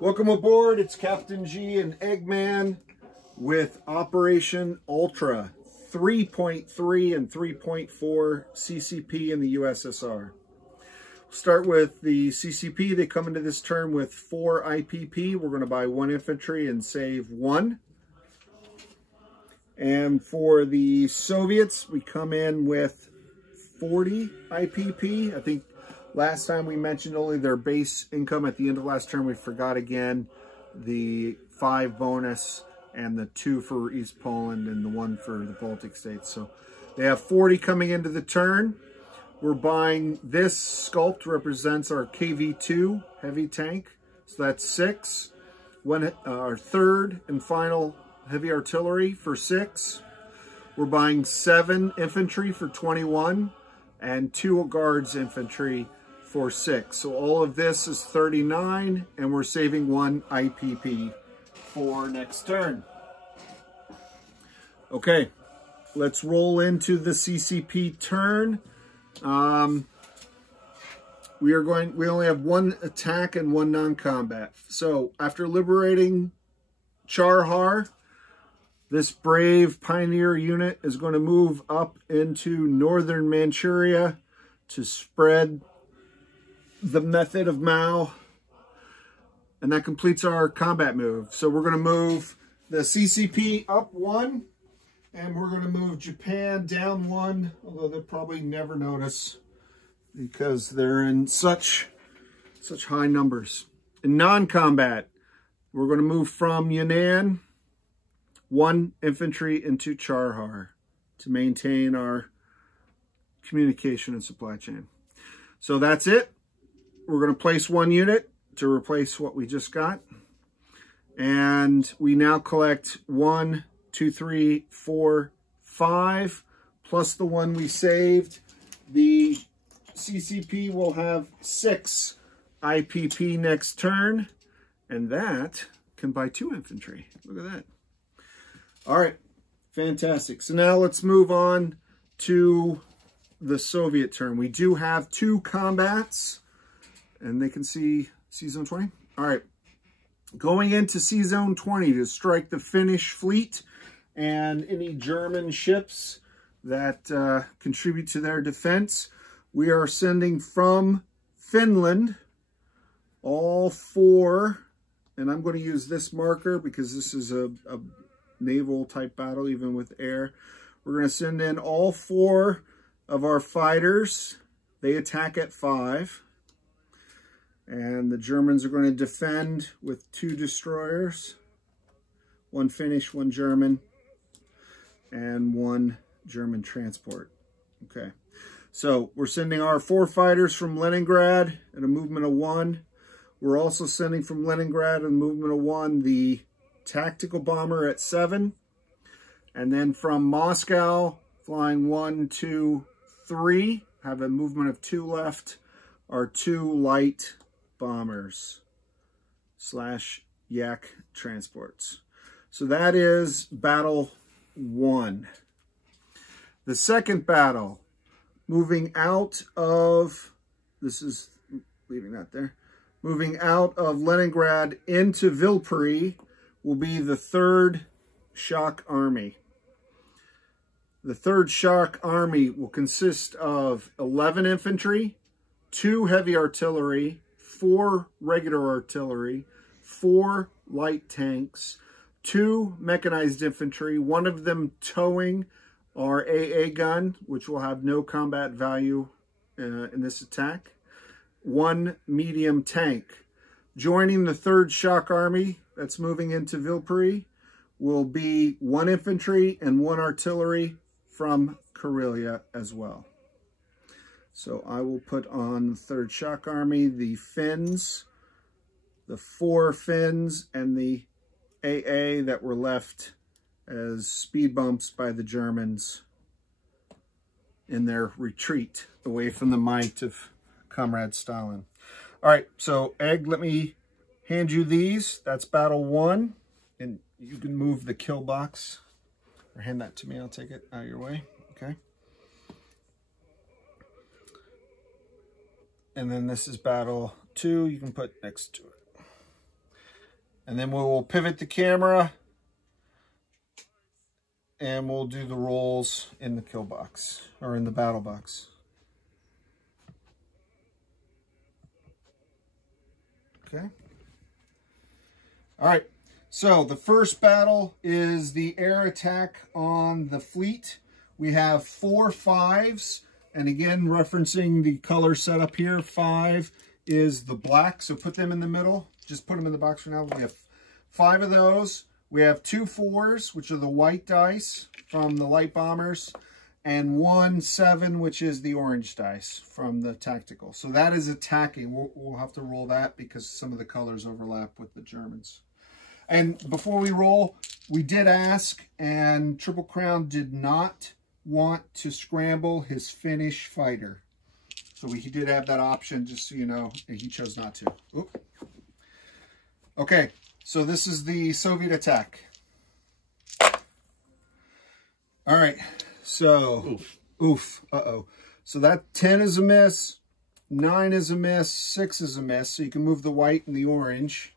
Welcome aboard. It's Captain G and Eggman with Operation Ultra 3.3 and 3.4 CCP in the USSR. We'll start with the CCP. They come into this turn with 4 IPP. We're going to buy 1 infantry and save 1. And for the Soviets, we come in with 40 IPP. I think last time we mentioned only their base income. At the end of last term, we forgot again the 5 bonus and the 2 for East Poland and the 1 for the Baltic states. So they have 40 coming into the turn. We're buying this sculpt, represents our KV-2 heavy tank. So that's 6. Our third and final heavy artillery for 6. We're buying 7 infantry for 21 and 2 guards infantry for 6. So all of this is 39, and we're saving 1 IPP for next turn. Okay, let's roll into the CCP turn. We only have 1 attack and 1 non-combat. So after liberating Charhar, this brave pioneer unit is going to move up into northern Manchuria to spread the method of Mao. And that completes our combat move. So we're going to move the CCP up 1, and we're going to move Japan down 1, although they'll probably never notice because they're in such high numbers. In non-combat, we're going to move from Yunnan 1 infantry into Charhar to maintain our communication and supply chain. So that's it. We're going to place 1 unit to replace what we just got. And we now collect 1, 2, 3, 4, 5, plus the 1 we saved. The CCP will have 6 IPP next turn, and that can buy 2 infantry. Look at that. All right, fantastic. So now let's move on to the Soviet turn. We do have 2 combats, and they can see C-Zone 20. All right, going into C-Zone 20 to strike the Finnish fleet and any German ships that contribute to their defense. We are sending from Finland all 4, and I'm going to use this marker because this is a naval type battle, even with air. We're going to send in all 4 of our fighters. They attack at 5. And the Germans are going to defend with 2 destroyers. 1 Finnish, 1 German, and 1 German transport. Okay. So we're sending our 4 fighters from Leningrad at a movement of 1. We're also sending from Leningrad at a movement of 1 the tactical bomber at 7. And then from Moscow, flying 1, 2, 3, have a movement of 2 left, are 2 light bombers / Yak transports. So that is battle 1. The second battle, moving out of, moving out of Leningrad into Vilpuri, will be the 3rd Shock Army. The 3rd Shock Army will consist of 11 infantry, 2 heavy artillery, 4 regular artillery, 4 light tanks, 2 mechanized infantry, 1 of them towing our AA gun, which will have no combat value in this attack, 1 medium tank. Joining the 3rd Shock Army that's moving into Vilpuri will be 1 infantry and 1 artillery from Karelia as well. So I will put on the 3rd Shock Army the Finns, the 4 Finns, and the AA that were left as speed bumps by the Germans in their retreat away from the might of Comrade Stalin. All right, so Egg, let me hand you these. That's battle 1, and you can move the kill box or hand that to me. I'll take it out of your way. Okay. And then this is battle 2. You can put next to it. And then we will pivot the camera and we'll do the rolls in the kill box or in the battle box. Okay. All right. So the first battle is the air attack on the fleet. We have 4 5s. And again, referencing the color setup here, 5 is the black. So put them in the middle. Just put them in the box for now. We have 5 of those. We have 2 4s, which are the white dice from the light bombers, and 1 7, which is the orange dice from the tactical. So that is attacking. We'll have to roll that because some of the colors overlap with the Germans. And before we roll, we did ask, and Triple Crown did not want to scramble his Finnish fighter. So he did have that option, just so you know, and he chose not to. Oop. Okay, so this is the Soviet attack. All right, so, uh-oh. So that 10 is a miss, 9 is a miss, 6 is a miss. So you can move the white and the orange.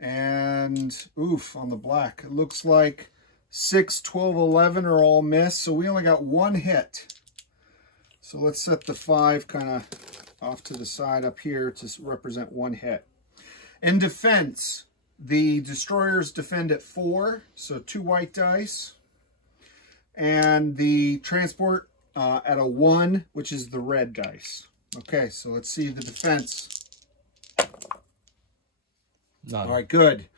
And, on the black. It looks like 6, 12, 11 are all missed. So we only got 1 hit. So let's set the 5 kind of off to the side up here to represent 1 hit. In defense, the destroyers defend at 4. So 2 white dice. And the transport at a 1, which is the red dice. Okay, so let's see the defense. None. All right, good.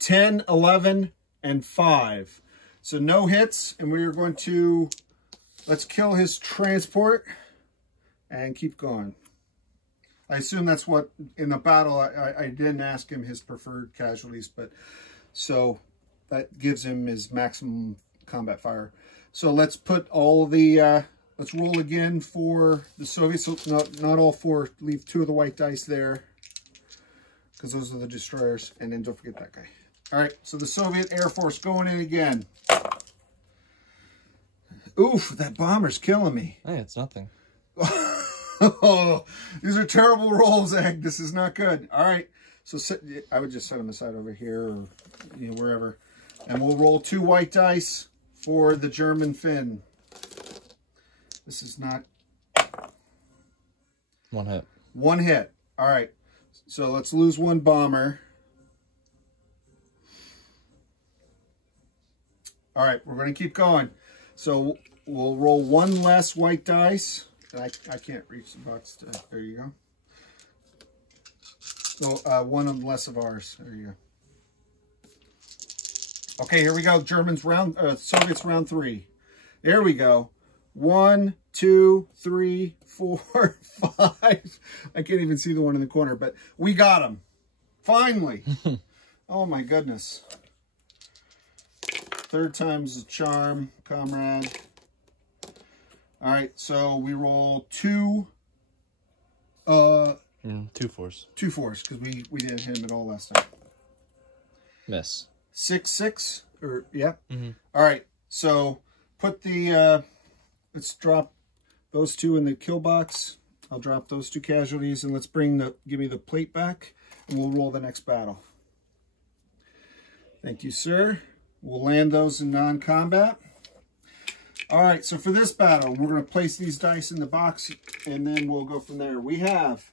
10, 11, and 5. So no hits, and we are going to, let's kill his transport and keep going. I assume that's what, in the battle, I didn't ask him his preferred casualties, but so that gives him his maximum combat fire. So let's put all the, let's roll again for the Soviets. So not all 4, leave 2 of the white dice there, because those are the destroyers. And then don't forget that guy. All right, so the Soviet Air Force going in again. Oof, that bomber's killing me. Hey, it's nothing. Oh, these are terrible rolls, Egg. This is not good. All right, so I would just set them aside over here or wherever. And we'll roll 2 white dice for the German Finn. This is not... 1 hit. 1 hit. All right. So let's lose 1 bomber. All right, we're going to keep going. So we'll roll 1 less white dice. I can't reach the box. There you go. So 1 less of ours. There you go. Okay, here we go. Germans round, Soviets round 3. There we go. 1, 2, 3, 4, 5. I can't even see the one in the corner, but we got him. Finally. Oh my goodness. 3rd time's the charm, comrade. All right, so we roll 2. 2 4s. 2 4s, because we didn't hit him at all last time. Miss. 6 6, or yeah. Mm-hmm. All right, so put the let's drop those 2 in the kill box. I'll drop those 2 casualties, and let's give me the plate back, and we'll roll the next battle. Thank you, sir. We'll land those in non-combat. All right, so for this battle, we're going to place these dice in the box, and then we'll go from there. We have,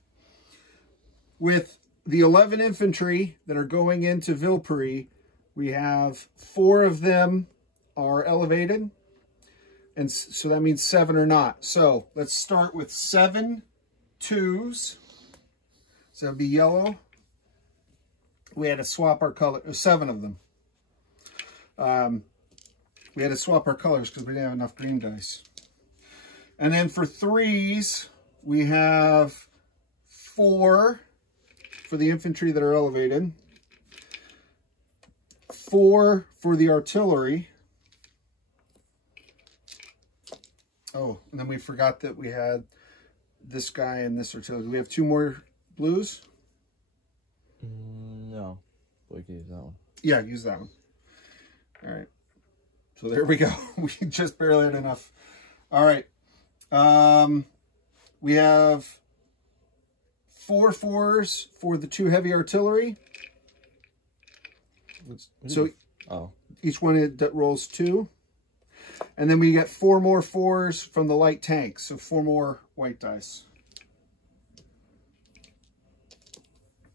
with the 11 infantry that are going into Vilpuri, we have 4 of them are elevated, and so that means 7 are not. So let's start with 7 2s. So that'd be yellow. We had to swap our color, 7 of them. We had to swap our colors because we didn't have enough green dice. And then for 3s, we have 4 for the infantry that are elevated, 4 for the artillery. Oh, and then we forgot that we had this guy and this artillery. Do we have 2 more blues? No. We can use that one. Yeah, use that one. All right. So there we go. We just barely had enough. All right. We have 4 4s for the 2 heavy artillery. So oh, each one that rolls 2. And then we get 4 more 4s from the light tank. So 4 more white dice.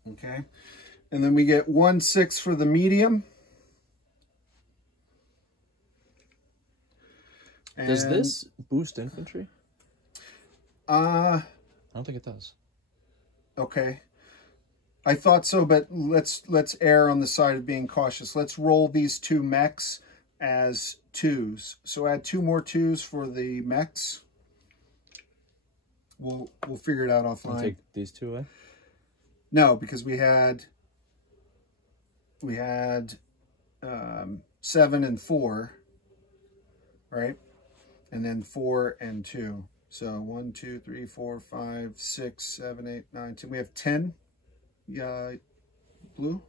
Okay. And then we get 1 6 for the medium. And does this boost infantry? I don't think it does. Okay. I thought so, but let's err on the side of being cautious. Let's roll these 2 mechs as 2s. So add 2 more 2s for the mechs. We'll figure it out offline. Take these 2 away? No, because we had 7 and 4, right? And then 4 and 2. So 1, 2, 3, 4, 5, 6, 7, 8, 9, 10. We have 10 blue.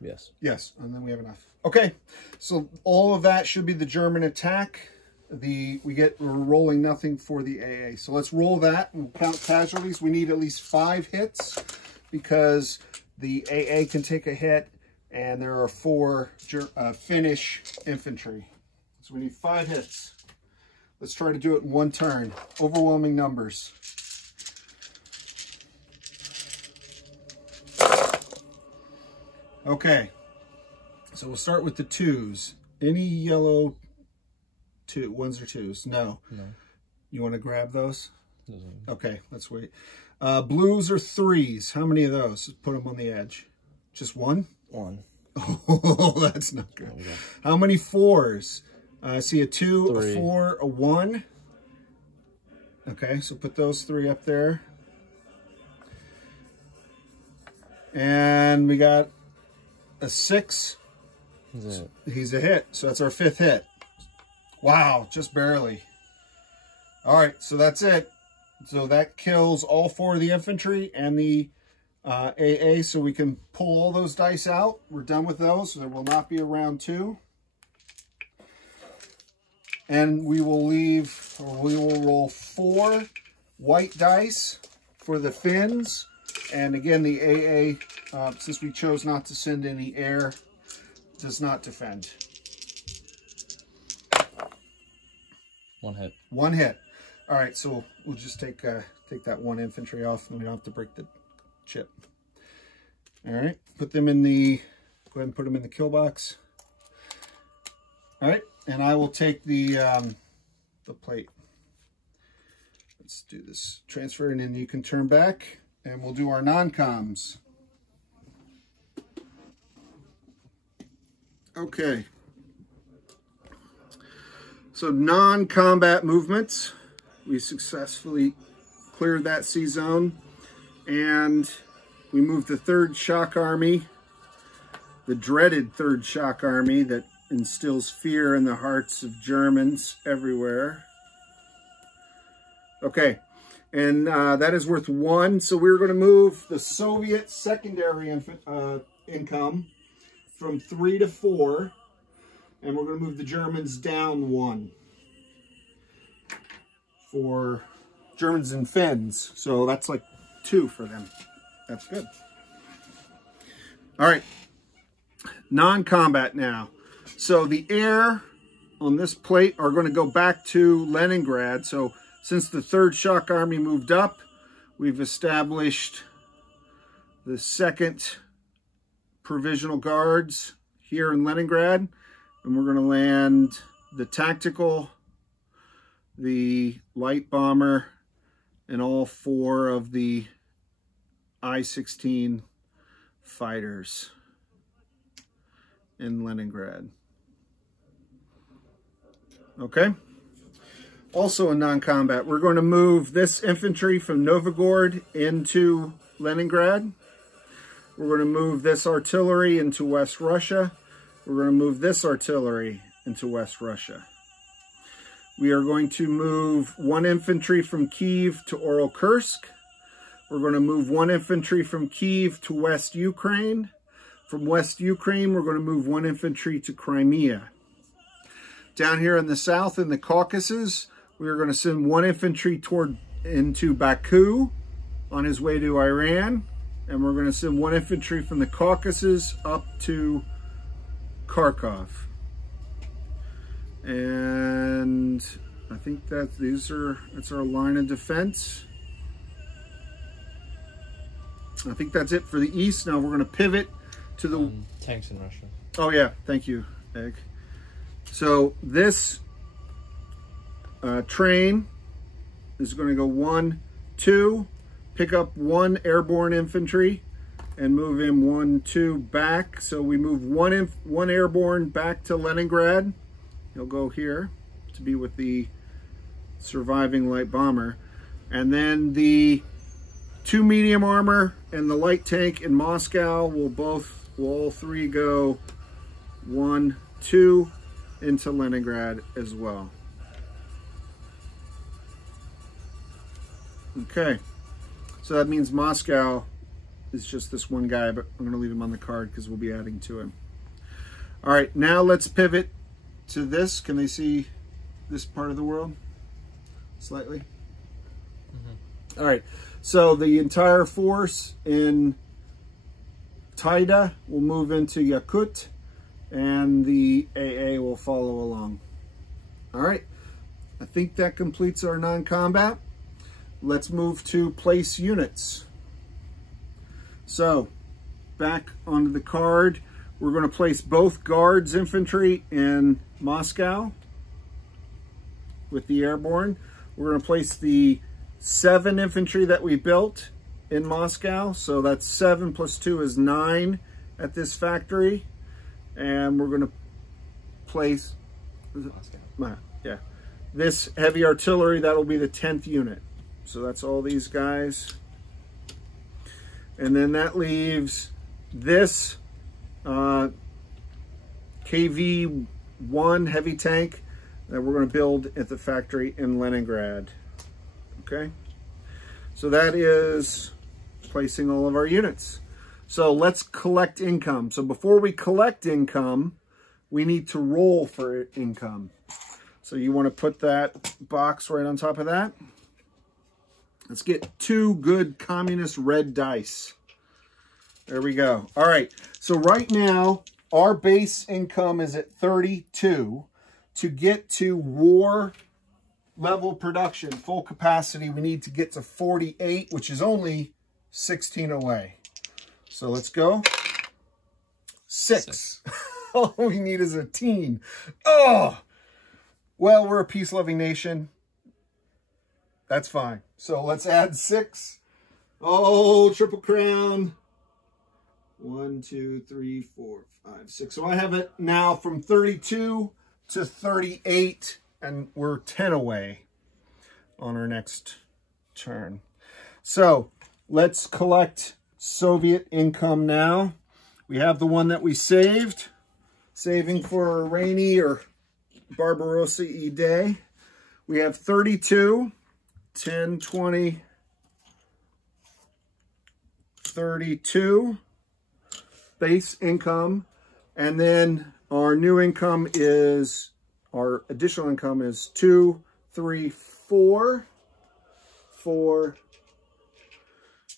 Yes. Yes, and then we have enough. Okay, so all of that should be the German attack. We're rolling nothing for the AA. So let's roll that and count casualties. We need at least 5 hits because the AA can take a hit, and there are 4 Finnish infantry. So we need 5 hits. Let's try to do it in 1 turn. Overwhelming numbers. Okay, so we'll start with the 2s. Any yellow 1s or 2s? No. No. You want to grab those? Doesn't. Okay, let's wait. Blues or 3s? How many of those? Put them on the edge. Just 1? 1. Oh, that's not good. How many 4s? I see a 2, 3. A 4, a 1. Okay, so put those 3 up there. And we got a 6. He's a hit. So that's our 5th hit. Wow, just barely. All right, so that's it. So that kills all 4 of the infantry and the AA. So we can pull all those dice out. We're done with those. So there will not be a round 2. And we will roll 4 white dice for the Finns. And again, the AA, since we chose not to send any air, does not defend. 1 hit. 1 hit. All right, so we'll just take that 1 infantry off, and we don't have to break the chip. All right, go ahead and put them in the kill box. All right, and I will take the plate. Let's do this transfer, and then you can turn back, and we'll do our non-coms. Okay. So non-combat movements. We successfully cleared that sea zone, and we moved the 3rd Shock Army, the dreaded 3rd Shock Army that instills fear in the hearts of Germans everywhere. Okay, and that is worth 1. So we're going to move the Soviet secondary income from 3 to 4, and we're going to move the Germans down 1 for Germans and Finns. So that's like 2 for them. That's good. All right, non-combat now. So the air on this plate are going to go back to Leningrad. So since the 3rd Shock Army moved up, we've established the 2nd Provisional Guards here in Leningrad. And we're going to land the tactical, the light bomber, and all 4 of the I-16 fighters in Leningrad. Okay. Also in non-combat, we're going to move this infantry from Novgorod into Leningrad. We're going to move this artillery into West Russia. We're going to move this artillery into West Russia. We are going to move 1 infantry from Kiev to Oral-Kursk. We're going to move 1 infantry from Kiev to West Ukraine. From West Ukraine, we're going to move 1 infantry to Crimea. Down here in the south, in the Caucasus, we are going to send 1 infantry into Baku on his way to Iran. and we're going to send 1 infantry from the Caucasus up to Kharkov. And I think that that's our line of defense. I think that's it for the east. Now we're going to pivot to the tanks in Russia. Oh yeah, thank you, Egg. So this train is going to go 1, 2, pick up 1 airborne infantry, and move him 1, 2 back. So we move 1 airborne back to Leningrad. He'll go here to be with the surviving light bomber, and then the 2 medium armor and the light tank in Moscow will all 3 go 1, 2 into Leningrad as well. Okay, so that means Moscow is just this one guy, but I'm going to leave him on the card because we'll be adding to him. All right, now let's pivot to this. Can they see this part of the world slightly? Mm-hmm. All right, so the entire force in Taida will move into Yakut, and the AA will follow along. All right, I think that completes our non-combat. Let's move to place units. So back onto the card, we're going to place both guards infantry in Moscow with the airborne. We're going to place the 7 infantry that we built in Moscow. So that's 7 plus 2 is 9 at this factory. And we're going to place this heavy artillery. That'll be the 10th unit. So that's all these guys. And then that leaves this KV-1 heavy tank that we're going to build at the factory in Leningrad. Okay, so that is placing all of our units. So let's collect income. So before we collect income, we need to roll for income. So you want to put that box right on top of that. Let's get 2 good communist red dice. There we go. All right. So right now, our base income is at 32. To get to war level production, full capacity, we need to get to 48, which is only 16 away. So let's go. 6. All we need is a teen. Oh! Well, we're a peace-loving nation. That's fine. So let's add 6. Oh, triple crown. 1, 2, 3, 4, 5, 6. So I have it now from 32 to 38, and we're 10 away on our next turn. So let's collect Soviet income now. We have the one that we saved, saving for a rainy or Barbarossa-y day. We have 32, 10, 20, 32 base income, and then our new income is, our additional income is 2, 3, 4 for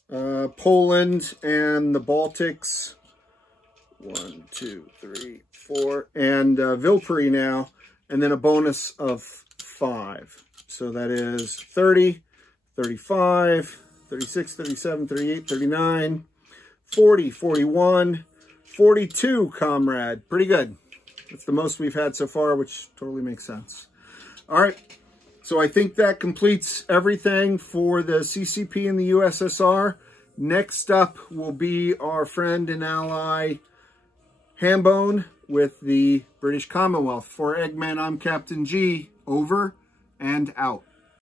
Poland and the Baltics. 1, 2, 3, 4, and Vilpuri now, and then a bonus of 5. So that is 30, 35, 36, 37, 38, 39, 40, 41, 42, comrade. Pretty good. That's the most we've had so far, which totally makes sense. All right. So I think that completes everything for the CCP and the USSR. Next up will be our friend and ally, Hambone, with the British Commonwealth. For Eggman, I'm Captain G. Over and out.